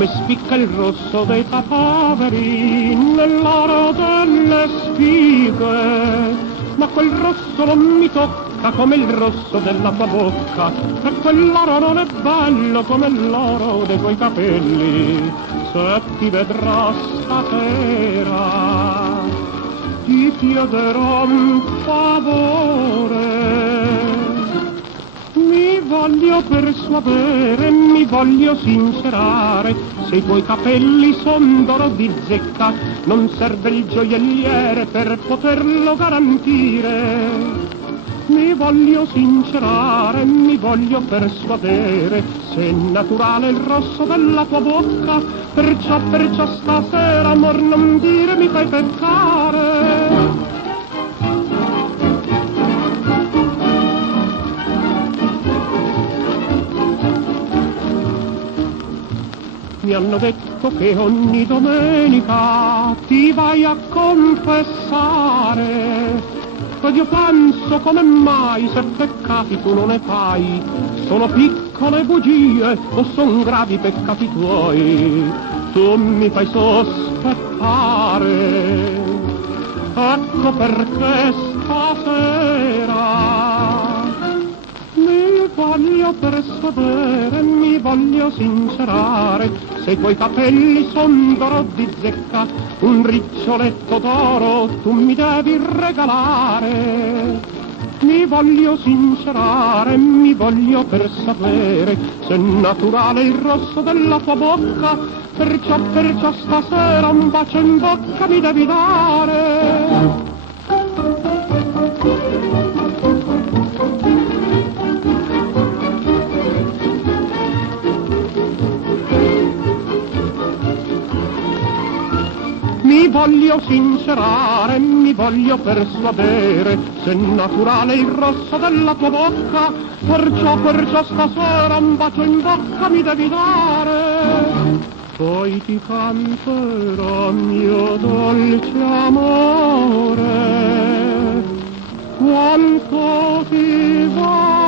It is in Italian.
come spicca il rosso dei papaveri nell'oro delle spighe, ma quel rosso non mi tocca come il rosso della tua bocca, e quell'oro non è bello come l'oro dei tuoi capelli. Se ti vedrò stasera ti chiederò un favore. Mi voglio persuadere, mi voglio sincerare, se i tuoi capelli son d'oro di zecca, non serve il gioielliere per poterlo garantire. Mi voglio sincerare, mi voglio persuadere, se è naturale il rosso della tua bocca, perciò stasera, amor, non dire mi fai peccare. Mi hanno detto che ogni domenica ti vai a confessare, ed io penso come mai se peccati tu non ne fai, sono piccole bugie o son gravi peccati tuoi, tu mi fai sospettare. Ecco perché stasera mi voglio persuadere, mi voglio sincerare, se i tuoi capelli son d'oro di zecca, un riccioletto d'oro tu mi devi regalare. Mi voglio sincerare, mi voglio persuadere, se è naturale il rosso della tua bocca, perciò stasera un bacio in bocca mi devi dare. Mi voglio sincerare, mi voglio persuadere, se è naturale il rosso della tua bocca, perciò stasera un bacio in bocca mi devi dare. Poi ti canterò, mio dolce amore, quanto ti va.